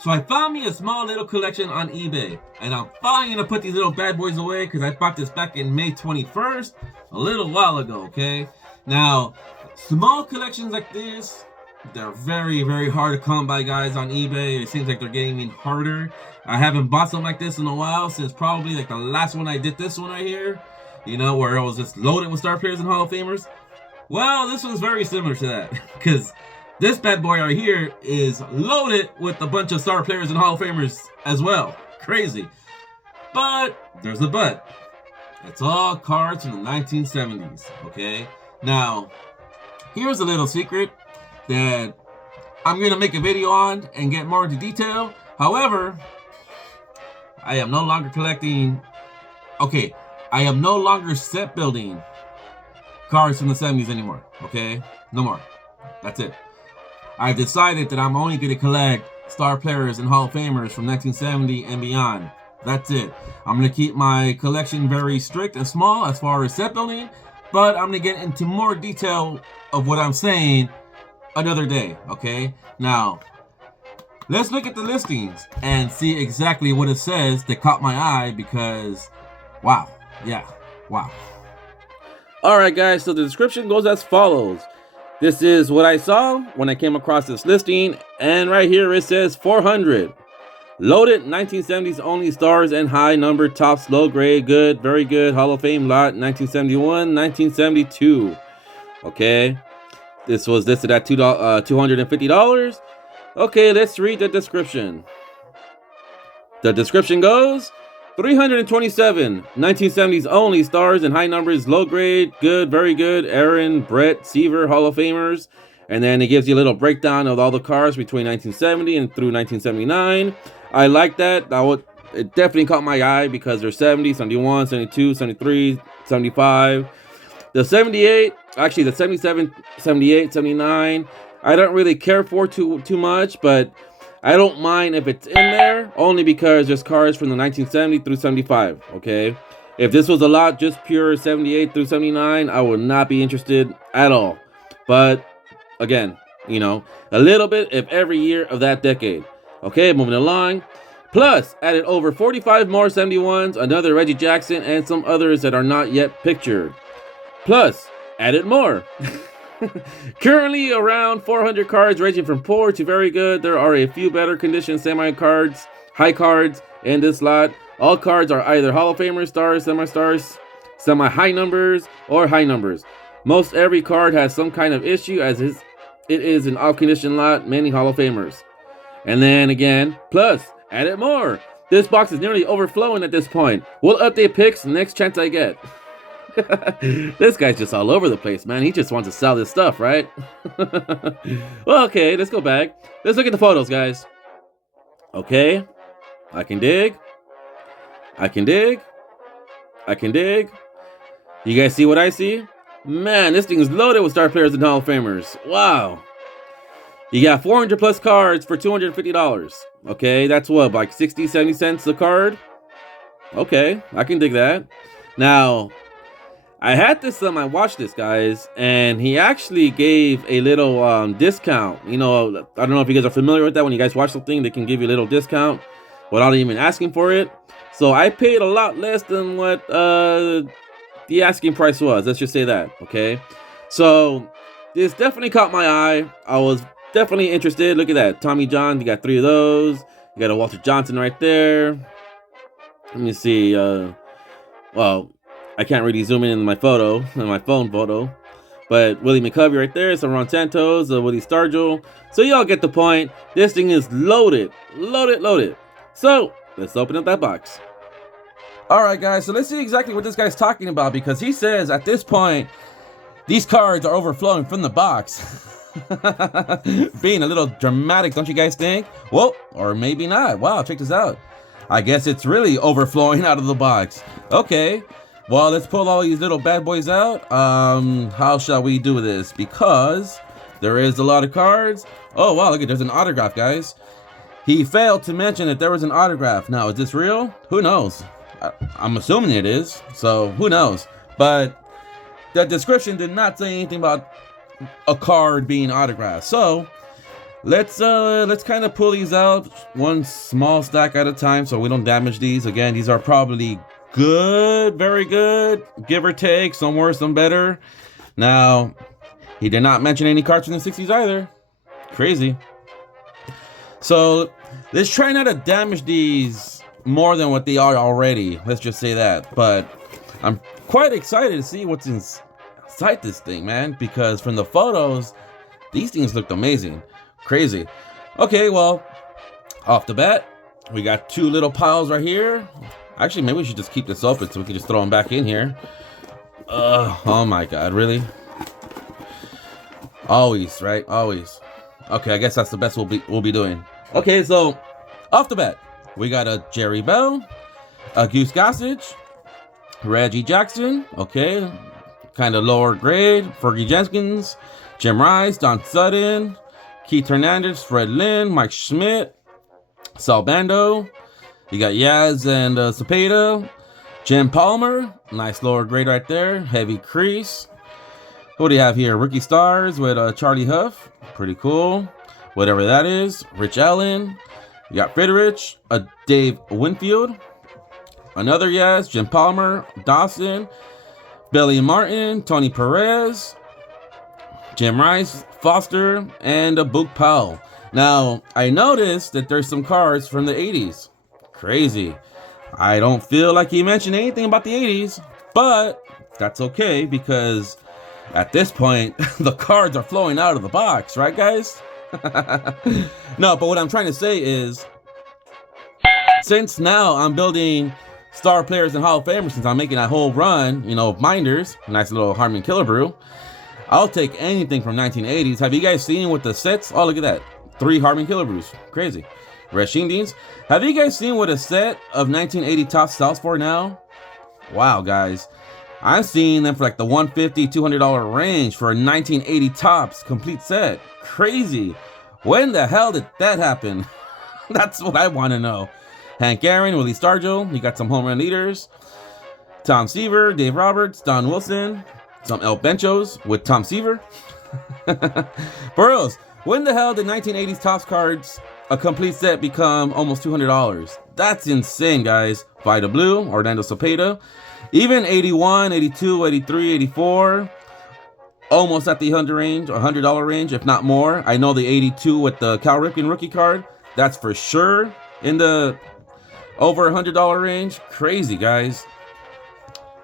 So I found me a small little collection on eBay, and I'm finally gonna put these little bad boys away because I bought this back in May 21st, a little while ago, okay? Now, small collections like this, they're very, very hard to come by, guys, on eBay. It seems like they're getting even harder. I haven't bought something like this in a while, since probably like the last one I did, this one right here, you know, where it was just loaded with star players and Hall of Famers. Well, this one's very similar to that, because this bad boy right here is loaded with a bunch of star players and Hall of Famers as well. Crazy. But there's a but. It's all cards from the 1970s, okay? Now, here's a little secret that I'm going to make a video on and get more into detail. However, I am no longer collecting... Okay, I am no longer set building cards from the 70s anymore, okay? No more. That's it. I've decided that I'm only going to collect star players and Hall of Famers from 1970 and beyond. That's it. I'm going to keep my collection very strict and small as far as set building, but I'm going to get into more detail of what I'm saying another day, okay? Now, let's look at the listings and see exactly what it says that caught my eye because, wow, yeah, wow. Alright guys, so the description goes as follows. This is what I saw when I came across this listing, and right here it says 400. Loaded 1970s only stars and high number tops, low grade, good, very good, Hall of Fame lot, 1971, 1972. Okay, this was listed at $250. Okay, let's read the description. The description goes, 327 1970s only stars and high numbers, low grade, good, very good, Aaron, Brett, Seaver, Hall of Famers. And then it gives you a little breakdown of all the cards between 1970 and through 1979. I like that. It definitely caught my eye because there's 70, 71, 72, 73, 75. The 78, actually the 77, 78, 79, I don't really care for too much, but I don't mind if it's in there, only because there's cards from the 1970 through 75, okay? If this was a lot just pure 78 through 79, I would not be interested at all. But again, you know, a little bit of every year of that decade. Okay, moving along. Plus, added over 45 more 71s, another Reggie Jackson, and some others that are not yet pictured. Plus, added more. Currently around 400 cards ranging from poor to very good. There are a few better condition semi-cards, high cards in this lot. All cards are either Hall of Famers, stars, semi-stars, semi-high numbers, or high numbers. Most every card has some kind of issue as it is an off-condition lot, many Hall of Famers. And then again, plus, added more. This box is nearly overflowing at this point. We'll update picks the next chance I get. This guy's just all over the place, man. He just wants to sell this stuff, right? Well, okay, let's go back. Let's look at the photos, guys. Okay, I can dig. I can dig. I can dig. You guys see what I see? Man, this thing is loaded with star players and Hall of Famers. Wow. You got 400 plus cards for $250. Okay, that's what, like 60, 70 cents a card? Okay, I can dig that. Now, I had this I watched this, guys, and he actually gave a little discount. You know, I don't know if you guys are familiar with that. When you guys watch something, they can give you a little discount without even asking for it. So I paid a lot less than what the asking price was. Let's just say that, okay? So this definitely caught my eye. I was definitely interested. Look at that. Tommy John, you got 3 of those. You got a Walter Johnson right there. Let me see. Well, I can't really zoom in my photo, in my phone photo. But Willie McCovey right there. Some Ron Santos, Willie Stargell. So y'all get the point. This thing is loaded. Loaded, loaded. So let's open up that box. Alright guys, so let's see exactly what this guy's talking about, because he says at this point, these cards are overflowing from the box. Being a little dramatic, don't you guys think? Well, or maybe not. Wow, check this out. I guess it's really overflowing out of the box. Okay, well, let's pull all these little bad boys out. How shall we do this? Because there is a lot of cards. Oh, wow, look at, there's an autograph, guys. He failed to mention that there was an autograph. Now, is this real? Who knows? I'm assuming it is, so who knows? But the description did not say anything about a card being autographed. So Let's kind of pull these out one small stack at a time so we don't damage these. Again, these are probably good, very good, give or take, some worse, some better. Now, he did not mention any cards from the 60s either. Crazy. So let's try not to damage these more than what they are already. Let's just say that. But I'm quite excited to see what's inside this thing, man, because from the photos, these things looked amazing. Crazy. Okay, well, off the bat, we got two little piles right here. Actually, maybe we should just keep this open so we can just throw them back in here. Oh my god, really? Always, right? Always. Okay, I guess that's the best we'll be doing. Okay, so off the bat, we got a Jerry Bell, a Goose Gossage, Reggie Jackson, okay, kind of lower grade, Fergie Jenkins, Jim Rice, Don Sutton, Keith Hernandez, Fred Lynn, Mike Schmidt, Sal Bando. You got Yaz and Cepeda, Jim Palmer, nice lower grade right there, heavy crease. What do you have here? Rookie Stars with Charlie Huff, pretty cool. Whatever that is. Rich Allen, you got Friedrich, Dave Winfield, another Yaz, Jim Palmer, Dawson, Billy Martin, Tony Perez, Jim Rice, Foster, and a Book Powell. Now, I noticed that there's some cards from the 80s. Crazy. I don't feel like he mentioned anything about the 80s, but that's okay because at this point, the cards are flowing out of the box, right, guys? No, but what I'm trying to say is, since now I'm building star players and Hall of Famers, since I'm making that whole run, you know, of minders, nice little Harmon Killebrew, I'll take anything from 1980s. Have you guys seen what the sets? Oh, look at that. 3 Harmon Killebrews. Crazy. Red Shindings. Have you guys seen what a set of 1980 Topps sells for now? Wow, guys. I'm seeing them for like the $150, $200 range for a 1980 Topps complete set. Crazy. When the hell did that happen? That's what I want to know. Hank Aaron, Willie Stargell. You got some home run leaders. Tom Seaver, Dave Roberts, Don Wilson. Some El Benchos with Tom Seaver. Burroughs, when the hell did 1980s Topps cards, a complete set, become almost $200? That's insane, guys. Vida Blue, Orlando Cepeda. Even 81, 82, 83, 84, almost at the $100 range, if not more. I know the 82 with the Cal Ripken rookie card, that's for sure in the over $100 range. Crazy, guys.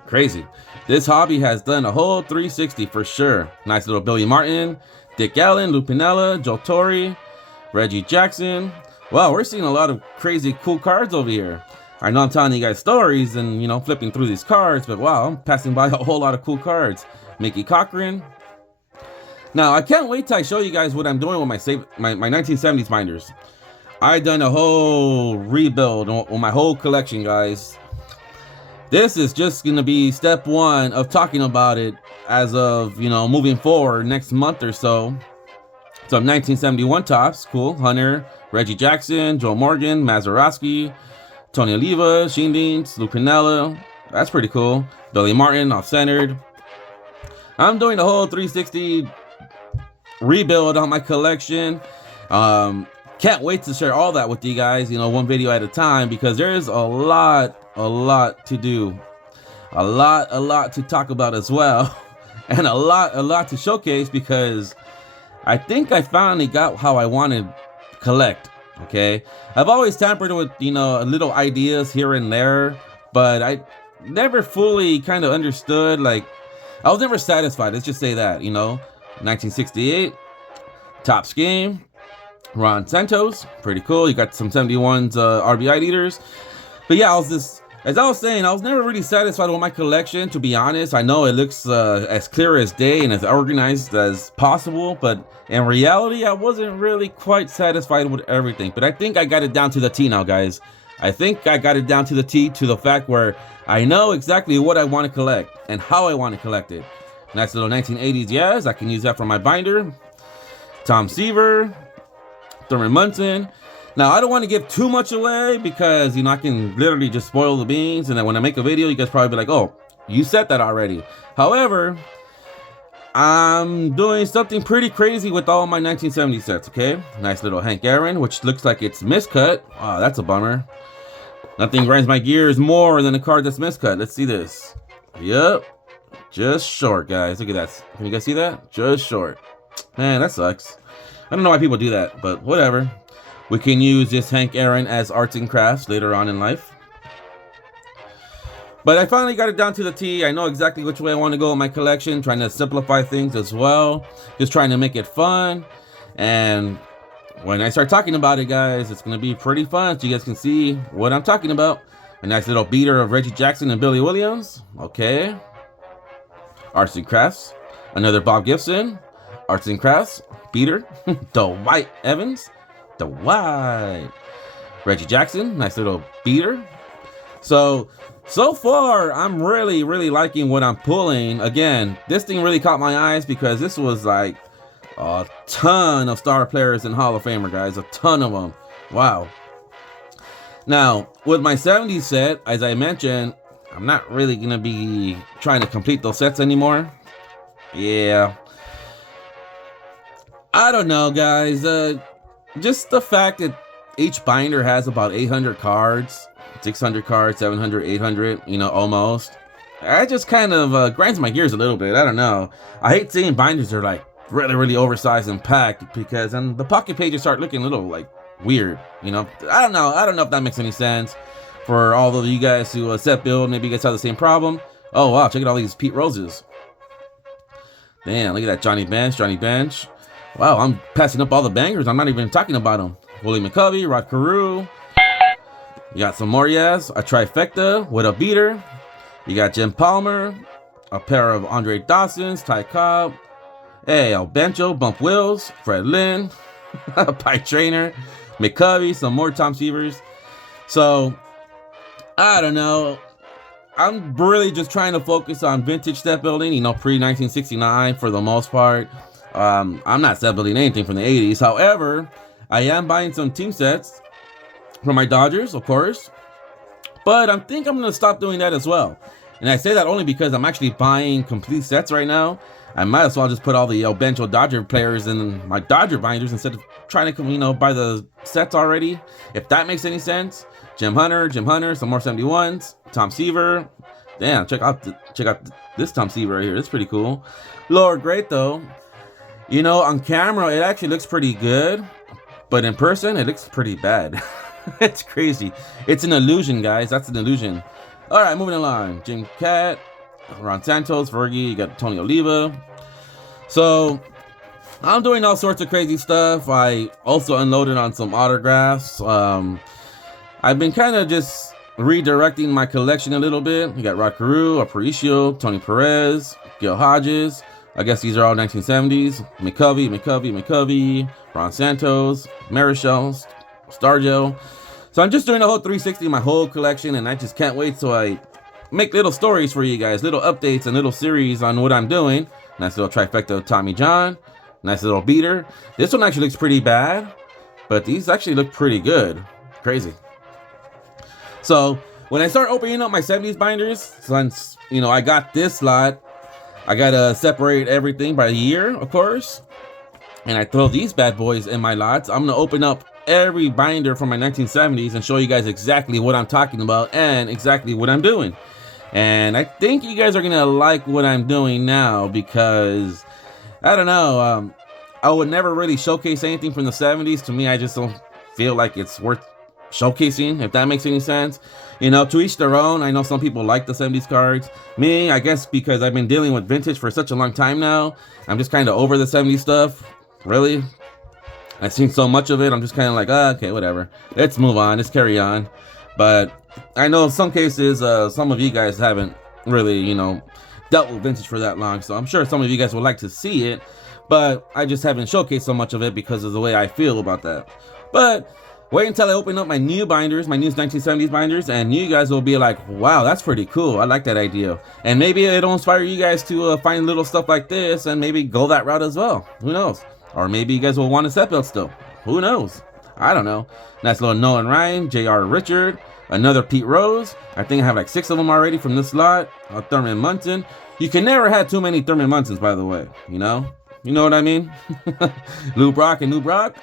Crazy. This hobby has done a whole 360 for sure. Nice little Billy Martin, Dick Allen, Lou Piniella, Joe Torre, Reggie Jackson. Wow, we're seeing a lot of crazy cool cards over here. I know I'm telling you guys stories and, you know, flipping through these cards, but wow, I'm passing by a whole lot of cool cards. Mickey Cochran. Now, I can't wait till I show you guys what I'm doing with my 1970s binders. I done a whole rebuild on my whole collection, guys. This is just going to be step one of talking about it as of, you know, moving forward next month or so. Some 1971 Topps, cool. Hunter, Reggie Jackson, Joe Morgan, Mazeroski, Tony Oliva, Shindings, Lou Piniella. That's pretty cool. Billy Martin, off-centered. I'm doing the whole 360 rebuild on my collection. Can't wait to share all that with you guys, you know, one video at a time, because there's a lot to do. A lot to talk about as well. And a lot to showcase, because I think I finally got how I want to collect. Okay, I've always tampered with, you know, little ideas here and there, but I never fully kind of understood, like, I was never satisfied, let's just say that, you know. 1968 Topps game, Ron Santos, pretty cool. You got some 71s RBI leaders. But yeah, as I was saying, I was never really satisfied with my collection, to be honest. I know it looks as clear as day and as organized as possible, but in reality, I wasn't really quite satisfied with everything. But I think I got it down to the T now, guys. I think I got it down to the T, to the fact where I know exactly what I want to collect and how I want to collect it. Nice little 1980s, yes, I can use that for my binder. Tom Seaver, Thurman Munson. Now, I don't want to give too much away because, you know, I can literally just spoil the beans. And then when I make a video, you guys probably be like, oh, you said that already. However, I'm doing something pretty crazy with all my 1970 sets, okay? Nice little Hank Aaron, which looks like it's miscut. Wow, that's a bummer. Nothing grinds my gears more than a card that's miscut. Let's see this. Yep. Just short, guys. Look at that. Can you guys see that? Just short. Man, that sucks. I don't know why people do that, but whatever. We can use this Hank Aaron as arts and crafts later on in life. But I finally got it down to the T. I know exactly which way I want to go in my collection. Trying to simplify things as well. Just trying to make it fun. And when I start talking about it, guys, it's going to be pretty fun. So you guys can see what I'm talking about. A nice little beater of Reggie Jackson and Billy Williams. Okay. Arts and crafts. Another Bob Gibson. Arts and crafts. Beater. Dwight Evans. Dwight. Reggie Jackson. Nice little beater. So far, I'm really liking what I'm pulling. Again, this thing really caught my eyes because this was like a ton of star players and Hall of Famer, guys. A ton of them. Wow. Now, with my 70s set, as I mentioned, I'm not really going to be trying to complete those sets anymore. Yeah. I don't know, guys. Just the fact that each binder has about 800 cards, 600 cards, 700, 800, you know, almost. That just kind of grinds my gears a little bit. I don't know. I hate seeing binders that are like really oversized and packed because then the pocket pages start looking a little like weird, you know. I don't know if that makes any sense for all of you guys who set build. Maybe you guys have the same problem. Oh wow, check out all these Pete Roses. Damn, look at that Johnny Bench. Wow, I'm passing up all the bangers. I'm not even talking about them. Willie McCovey, Rod Carew. You got some more, yes. A trifecta with a beater. You got Jim Palmer. A pair of Andre Dawsons, Ty Cobb. Hey, El Bencho, Bump Wills, Fred Lynn. Pie Trainer. McCovey, some more Tom Seavers. So, I don't know. I'm really just trying to focus on vintage set building, you know, pre-1969 for the most part. I'm not set building anything from the 80s. However, I am buying some team sets for my Dodgers, of course. But I think I'm going to stop doing that as well. And I say that only because I'm actually buying complete sets right now. I might as well just put all the El Bencho Dodger players in my Dodger binders instead of trying to, you know, buy the sets already. If that makes any sense. Jim Hunter, some more 71s. Tom Seaver. Damn, check out this Tom Seaver right here. It's pretty cool. Lower grade though. You know, on camera it actually looks pretty good, but in person it looks pretty bad. It's crazy. It's an illusion, guys. That's an illusion. All right, moving along. Jim Cat, Ron Santos, Fergie. You got Tony Oliva. So I'm doing all sorts of crazy stuff. I also unloaded on some autographs. I've been kind of just redirecting my collection a little bit. You got Rod Carew, Aparicio, Tony Perez, Gil Hodges. I guess these are all 1970s. McCovey, Ron Santos, Marichal, Stargell. So I'm just doing a whole 360 of my whole collection, and I just can't wait till I make little stories for you guys, little updates and little series on what I'm doing. Nice little trifecta of Tommy John. Nice little beater. This one actually looks pretty bad, but these actually look pretty good. Crazy. So when I start opening up my 70s binders, since, you know, I got this lot, I gotta separate everything by year, of course. And I throw these bad boys in my lots. I'm gonna open up every binder from my 1970s and show you guys exactly what I'm talking about and exactly what I'm doing. And I think you guys are gonna like what I'm doing now because, I don't know, I would never really showcase anything from the 70s. To me, I just don't feel like it's worth showcasing, if that makes any sense. You know, to each their own. I know some people like the 70s cards. Me, I guess because I've been dealing with vintage for such a long time now, I'm just kind of over the 70s stuff. Really, I've seen so much of it. I'm just kind of like, okay, whatever. Let's move on. Let's carry on. But I know in some cases, some of you guys haven't really, you know, dealt with vintage for that long. So I'm sure some of you guys would like to see it. But I just haven't showcased so much of it because of the way I feel about that. But wait until I open up my new binders, my new 1970s binders, and you guys will be like, wow, that's pretty cool. I like that idea. And maybe it'll inspire you guys to find little stuff like this and maybe go that route as well. Who knows? Or maybe you guys will want to set build still. Who knows? I don't know. Nice little Nolan Ryan, J.R. Richard, Another Pete Rose. I think I have like 6 of them already from this lot. A Thurman Munson. You can never have too many Thurman Munsons, by the way. You know what I mean? Lou Brock and Lou Brock.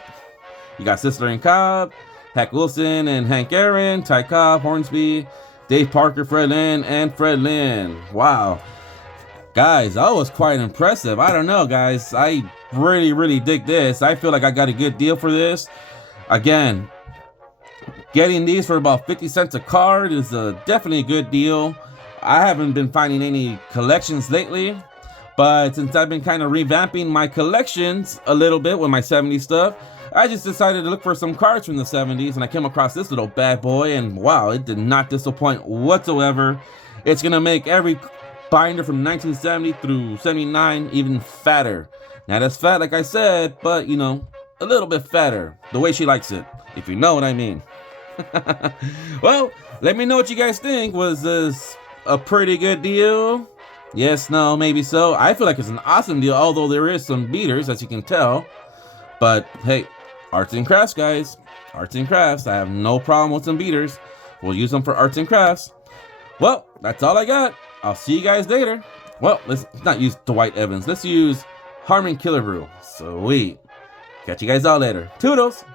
You got Sisler and Cobb, Hack Wilson and Hank Aaron, Ty Cobb, Hornsby, Dave Parker, Fred Lynn, and Fred Lynn. Wow. Guys, that was quite impressive. I don't know, guys. I really dig this. I feel like I got a good deal for this. Again, getting these for about 50 cents a card is definitely a good deal. I haven't been finding any collections lately, but since I've been kind of revamping my collections a little bit with my 70s stuff, I just decided to look for some cards from the 70s, and I came across this little bad boy, and wow, it did not disappoint whatsoever. It's going to make every binder from 1970 through 79 even fatter. Not as fat like I said, but you know, a little bit fatter, the way she likes it, if you know what I mean. Well, let me know what you guys think. Was this a pretty good deal? Yes, no, maybe so. I feel like it's an awesome deal, although there is some beaters, as you can tell. But hey, arts and crafts, guys. Arts and crafts. I have no problem with some beaters. We'll use them for arts and crafts. Well, that's all I got. I'll see you guys later. Well, let's not use Dwight Evans. Let's use Harmon Killebrew. Sweet. Catch you guys all later. Toodles.